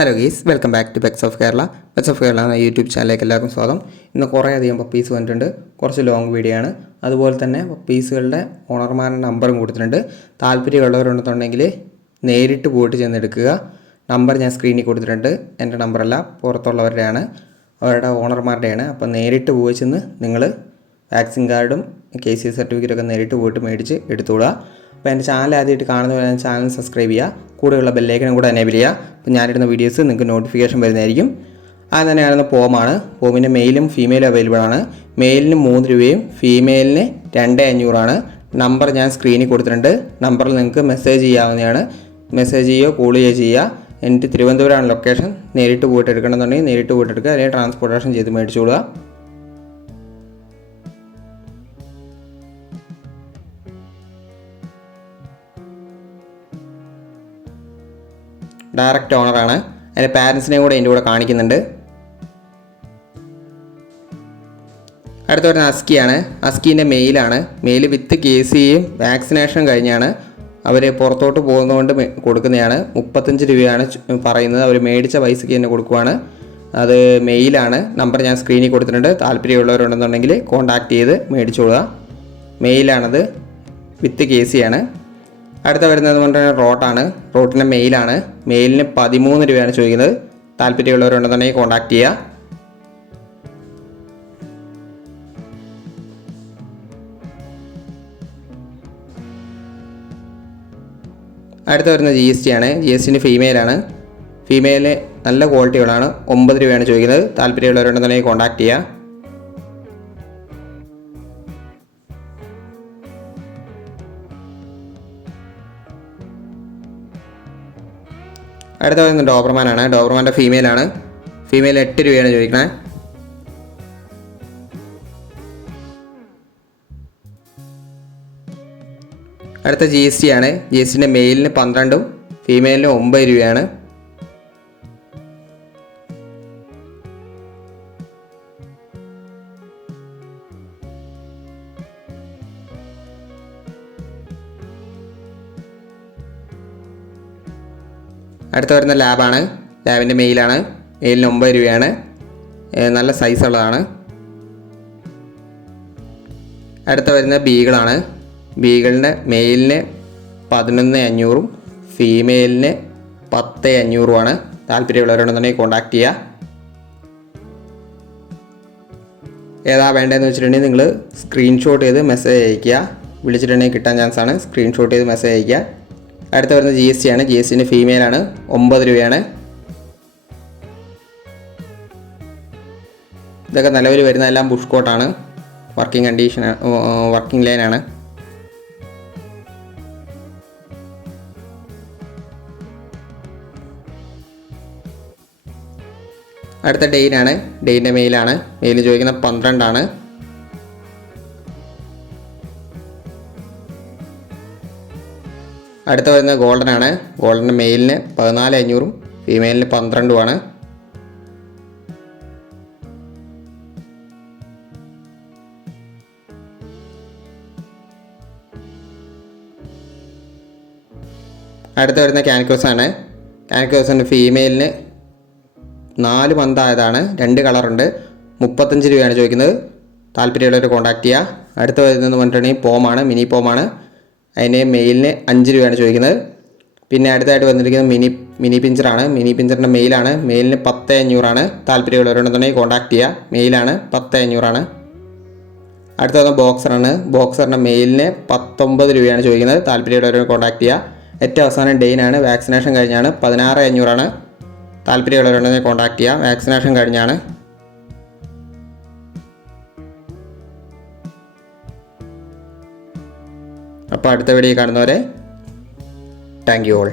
Hello guys, welcome back to pets of Kerala. Pets of Kerala എന്ന YouTube ചാനലിലേക്ക് എല്ലാവർക്കും സ്വാഗതം. ഇന്ന് കുറേ അധികം പപ്പീസ് വന്നിട്ടുണ്ട്. കുറച്ച് ലോങ് വീഡിയോ ആണ്. അതുപോലെ തന്നെ പപ്പീസുകളുടെ ഓണർമാരുടെ നമ്പറും കൊടുത്തിട്ടുണ്ട്. താല്പര്യമുള്ളവരുണ്ടെന്നുണ്ടെങ്കിൽ നേരിട്ട് പോയിട്ട് ചെന്നെടുക്കുക. നമ്പർ ഞാൻ സ്ക്രീനിൽ കൊടുത്തിട്ടുണ്ട്. എൻ്റെ നമ്പറല്ല, പുറത്തുള്ളവരുടെയാണ്, അവരുടെ ഓണർമാരുടെയാണ്. അപ്പോൾ നേരിട്ട് പോയി ചെന്ന് നിങ്ങൾ വാക്സിൻ കാർഡും KC സർട്ടിഫിക്കറ്റൊക്കെ നേരിട്ട് പോയിട്ട് മേടിച്ച് എടുത്തോളുക. അപ്പോൾ എൻ്റെ ചാനൽ ആദ്യമായിട്ട് കാണുന്നവരെ ചാനൽ സബ്സ്ക്രൈബ് ചെയ്യുക, കൂടെയുള്ള ബെല്ലൈക്കനും കൂടെ എനേബിൾ ചെയ്യുക. അപ്പോൾ ഞാനിടുന്ന വീഡിയോസ് നിങ്ങൾക്ക് നോട്ടിഫിക്കേഷൻ വരുന്നതായിരിക്കും. അത് തന്നെയാണ് പോമാണ്. പോമിൻ്റെ മെയിലും ഫീമെയിലും അവൈലബിൾ ആണ്. മെയിലിന് 3 രൂപയും ഫീമെയിലിന് 2500 നമ്പർ ഞാൻ സ്ക്രീനിൽ കൊടുത്തിട്ടുണ്ട്. നമ്പറിൽ നിങ്ങൾക്ക് മെസ്സേജ് ചെയ്യാവുന്നതാണ്. മെസ്സേജ് ചെയ്യുകയോ കോൾ ചെയ്യുക. എനിക്ക് തിരുവനന്തപുരമാണ് ലൊക്കേഷൻ. നേരിട്ട് പോയിട്ട് എടുക്കണമെന്നുണ്ടെങ്കിൽ നേരിട്ട് പോയിട്ട് എടുക്കുക, അല്ലെങ്കിൽ ട്രാൻസ്പോർട്ടേഷൻ ചെയ്ത് മേടിച്ചോളുക. ഡയറക്റ്റ് ഓണറാണ്. അതിൻ്റെ പാരൻസിനെയും കൂടെ എൻ്റെ കൂടെ കാണിക്കുന്നുണ്ട്. അടുത്ത വരുന്ന അസ്കിയാണ്. അസ്കീൻ്റെ മെയിലാണ്. മെയിൽ വിത്ത് KCയും വാക്സിനേഷൻ കഴിഞ്ഞാണ്. അവർ പുറത്തോട്ട് പോകുന്നതുകൊണ്ട് കൊടുക്കുന്നതാണ്. 35 രൂപയാണ് പറയുന്നത്. അവർ മേടിച്ച പൈസയ്ക്ക് തന്നെ കൊടുക്കുവാണ്. അത് മെയിലാണ്. നമ്പർ ഞാൻ സ്ക്രീനിൽ കൊടുത്തിട്ടുണ്ട്. താല്പര്യമുള്ളവരുണ്ടെന്നുണ്ടെങ്കിൽ കോൺടാക്റ്റ് ചെയ്ത് മേടിച്ചോളുക. മെയിലാണത്, വിത്ത് KCയാണ്. അടുത്ത വരുന്നത് കൊണ്ട് റോട്ടാണ്. റോട്ടിൻ്റെ മെയിലാണ്. മെയിലിന് 13 രൂപയാണ് ചോദിക്കുന്നത്. താല്പര്യമുള്ളവരുണ്ടെന്നുണ്ടെങ്കിൽ കോൺടാക്റ്റ് ചെയ്യുക. അടുത്ത വരുന്നത് GST ആണ്. GSTൻ്റെ ഫീമെയിലാണ്. ഫീമെയിലിന് നല്ല ക്വാളിറ്റികളാണ്. 9 രൂപയാണ് ചോദിക്കുന്നത്. താല്പര്യമുള്ളവരുണ്ടെന്നുണ്ടെങ്കിൽ കോൺടാക്റ്റ് ചെയ്യുക. അടുത്ത വരുന്നത് ഡോബർമാനാണ്. ഡോബർമാൻ്റെ ഫീമെയിലാണ്. ഫീമെയിൽ 8 രൂപയാണ് ചോദിക്കുന്നത്. അടുത്ത GST ആണ്. GSTൻ്റെ മെയിലിന് 12ഉം ഫീമെയിലിന് 9 രൂപയാണ്. അടുത്ത വരുന്ന ലാബാണ്. ലാബിൻ്റെ മെയിലാണ്. മെയിലിന് 9 രൂപയാണ്. നല്ല സൈസുള്ളതാണ്. അടുത്ത വരുന്ന ബീഗിളാണ്. ബീഗിളിൻ്റെ മെയിലിന് 11,500ഉം ഫീമെയിലിന് 10,500ഉമാണ്. താല്പര്യമുള്ളവരുണ്ടെന്നുണ്ടെങ്കിൽ കോൺടാക്റ്റ് ചെയ്യുക. ഏതാ വേണ്ടതെന്ന് വെച്ചിട്ടുണ്ടെങ്കിൽ നിങ്ങൾ സ്ക്രീൻഷോട്ട് ചെയ്ത് മെസ്സേജ് അയയ്ക്കുക. വിളിച്ചിട്ടുണ്ടെങ്കിൽ കിട്ടാൻ ചാൻസാണ്. സ്ക്രീൻഷോട്ട് ചെയ്ത് മെസ്സേജ് അയയ്ക്കുക. അടുത്ത വരുന്നത് GST ആണ്. GSTൻ്റെ ഫീമെയിലാണ്. 9 രൂപയാണ്. ഇതൊക്കെ നിലവിൽ വരുന്ന എല്ലാം ബുഷ് കോട്ടാണ്. വർക്കിംഗ് ലൈനാണ്. അടുത്ത ഡെയിനാണ്. ഡെയിൻ്റെ മെയിലാണ്. മെയിലിന് ചോദിക്കുന്ന 12 അടുത്ത വരുന്നത് ഗോൾഡനാണ്. ഗോൾഡൻ്റെ മെയിലിന് 14,500ഉം ഫീമെയിലിന് 12ഉമാണ്. അടുത്ത വരുന്ന കാനിക്കോസാണ്. കാനിക്കോസിൻ്റെ ഫീമെയിലിന് 4 മന്തായതാണ്. 2 കളറുണ്ട്. 35 രൂപയാണ് ചോദിക്കുന്നത്. താല്പര്യമുള്ളവർ കോൺടാക്റ്റ് ചെയ്യുക. അടുത്ത വരുന്നത് പറഞ്ഞിട്ടുണ്ടെങ്കിൽ പോമാണ്. മിനി പോമാണ്. അതിന് മെയിലിന് 5 രൂപയാണ് ചോദിക്കുന്നത്. പിന്നെ അടുത്തായിട്ട് വന്നിരിക്കുന്നത് മിനി പിഞ്ചറാണ്. മിനി പിഞ്ചറിൻ്റെ മെയിലാണ്. മെയിലിന് 10,500 താല്പര്യമുള്ളവരുണ്ടെന്നുണ്ടെങ്കിൽ കോൺടാക്റ്റ് ചെയ്യുക. മെയിലാണ്. 10,500. അടുത്ത വന്ന ബോക്സറാണ്. ബോക്സറിൻ്റെ മെയിലിന് 19 രൂപയാണ് ചോദിക്കുന്നത്. താല്പര്യമുള്ളവരെ കോൺടാക്റ്റ് ചെയ്യുക. ഏറ്റവും അവസാനം ഡെയിനാണ്. വാക്സിനേഷൻ കഴിഞ്ഞാണ്. 16,500 താല്പര്യമുള്ളവരുണ്ടെങ്കിൽ കോൺടാക്റ്റ് ചെയ്യുക. വാക്സിനേഷൻ കഴിഞ്ഞാണ്. അപ്പോൾ അടുത്ത വീഡിയോ കാണുന്നവരെ താങ്ക് യു ഓൾ.